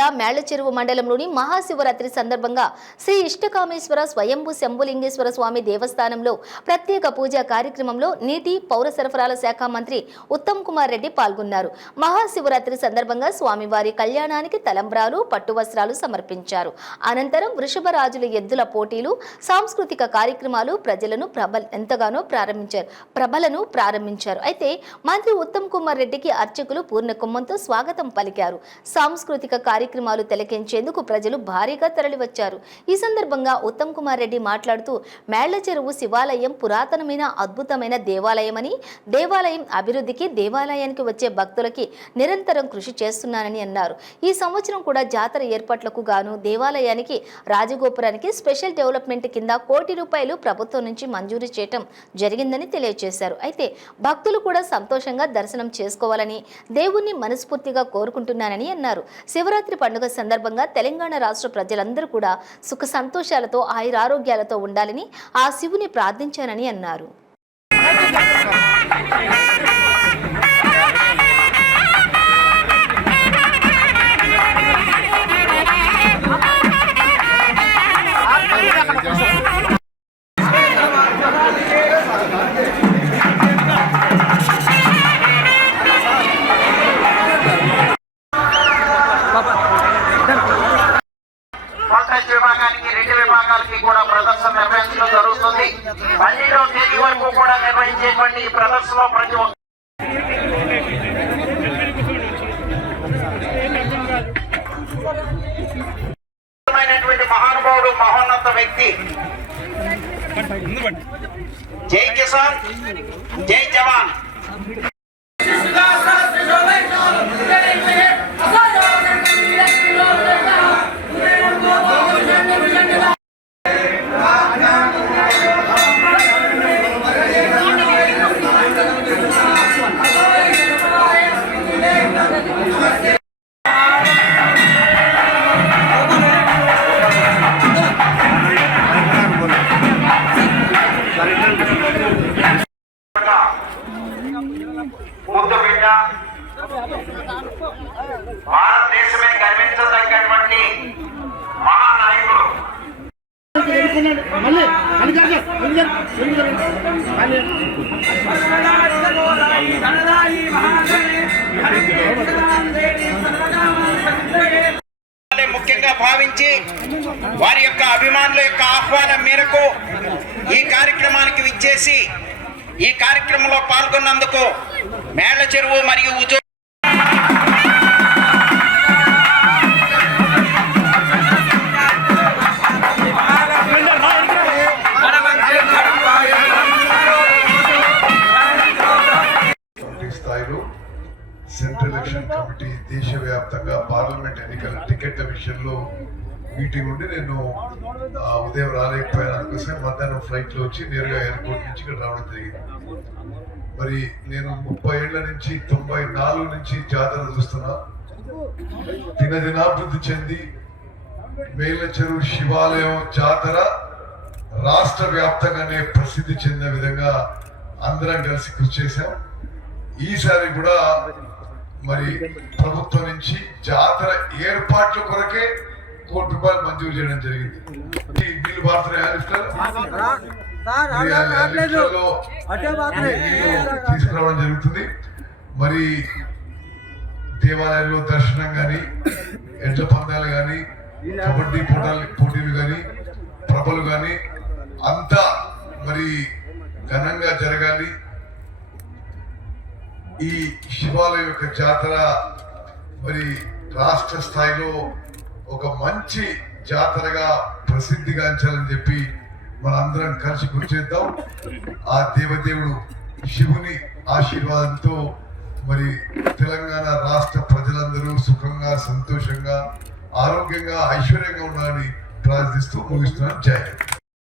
జిల్లా మేళ్లచెరువు మండలంలోని మహాశివరాత్రి సందర్భంగా శ్రీ ఇష్టకామేశ్వర స్వయంభూ శంభులింగేశ్వర స్వామి దేవస్థానంలో ప్రత్యేక పూజా కార్యక్రమంలో నీటి పౌర సరఫరాల శాఖ మంత్రి ఉత్తమ్ కుమార్ రెడ్డి పాల్గొన్నారు. మహాశివరాత్రి సందర్భంగా స్వామివారి కళ్యాణానికి తలంబ్రాలు, పట్టు వస్త్రాలు సమర్పించారు. అనంతరం వృషభరాజుల ఎద్దుల పోటీలు, సాంస్కృతిక కార్యక్రమాలు ప్రజలను ప్రారంభించారు. అయితే మంత్రి ఉత్తమ్ కుమార్ రెడ్డికి అర్చకులు పూర్ణ కుంభంతో స్వాగతం పలికారు. సాంస్కృతిక కార్యక్రమాలు తిలకించేందుకు ప్రజలు భారీగా తరలివచ్చారు. ఈ సందర్భంగా ఉత్తమ్ కుమార్ రెడ్డి మాట్లాడుతూ, మేళ్లచెరువు శివాలయం పురాతనమైన అద్భుతమైన దేవాలయమని, దేవాలయం అభివృద్ధికి, దేవాలయానికి వచ్చే భక్తులకి నిరంతరం కృషి చేస్తున్నానని అన్నారు. ఈ సంవత్సరం కూడా జాతర ఏర్పాట్లకు గాను దేవాలయానికి రాజగోపురానికి స్పెషల్ డెవలప్మెంట్ కింద ₹1 కోటి ప్రభుత్వం నుంచి మంజూరు చేయటం జరిగిందని తెలియజేశారు. అయితే భక్తులు కూడా సంతోషంగా దర్శనం చేసుకోవాలని దేవుణ్ణి మనస్ఫూర్తిగా కోరుకుంటున్నానని అన్నారు. శివరాత్రి పండుగ సందర్భంగా తెలంగాణ రాష్ట్ర ప్రజలందరూ కూడా సుఖ సంతోషాలతో, ఆయురారోగ్యాలతో ఉండాలని ఆ శివుని ప్రార్థించానని అన్నారు. విభాగానికి 2 విభాగాలకి కూడా ప్రదర్శన నిర్వహించడం జరుగుతుంది. 12వ తేదీ వరకు కూడా నిర్వహించేటువంటి ఈ ప్రదర్శనలో ప్రతి మహానుభావుడు, మహోన్నత వ్యక్తి. జై కిసాన్, జై జవాన్. ముందు బిడ్డ, భారతదేశమే గర్వించదగ్గటువంటి మహానాయకుడు. ముఖ్యంగా భావించి వారి యొక్క అభిమానుల యొక్క ఆహ్వానం మేరకు ఈ కార్యక్రమానికి విచ్చేసి ఈ కార్యక్రమంలో పాల్గొన్నందుకు మేళ్లచెరువు మరియు స్థాయిలో సెంట్రల్ ఎలక్షన్ కమిటీ దేశవ్యాప్తంగా పార్లమెంట్ ఎన్నికల టికెట్ల విషయంలో మీటింగ్ ఉండి నేను ఉదయం రాలేకపోయాను. అందుకోసం మధ్యాహ్నం ఫ్లైట్ లో వచ్చి నేరుగా ఎయిర్పోర్ట్ నుంచి ఇక్కడ రావడం జరిగింది. మరి నేను 30 ఏళ్ల నుంచి 94 నుంచి జాతర చూస్తున్నా. దినదినాభివృద్ధి చెంది మేళ్లచెరువు శివాలయం జాతర రాష్ట్ర వ్యాప్తంగానే ప్రసిద్ధి చెందిన విధంగా అందరం కలిసి కృషి చేశాం. ఈసారి కూడా మరి ప్రభుత్వం నుంచి జాతర ఏర్పాట్ల కొరకే ₹1 కోటి మంజూరు చేయడం జరిగింది. బిల్లు భారత తీసుకురావడం జరుగుతుంది. మరి దేవాలయంలో దర్శనం కానీ, ఎడ్ల పందాలు కానీ, కబడ్డీ పోటీలు కానీ, ప్రభలు కానీ అంతా మరి ఘనంగా జరగాలి. ఈ శివాలయం యొక్క జాతర మరి రాష్ట్ర స్థాయిలో ఒక మంచి జాతరగా ప్రసిద్ధిగాంచాలని చెప్పి మనందరం కలిసి కృషి చేద్దాం. ఆ దేవదేవుడు శివుని ఆశీర్వాదంతో మరి తెలంగాణ రాష్ట్ర ప్రజలందరూ సుఖంగా, సంతోషంగా, ఆరోగ్యంగా, ఐశ్వర్యంగా ఉండాలని ప్రార్థిస్తూ ముగిస్తున్నాను. జై హింద్.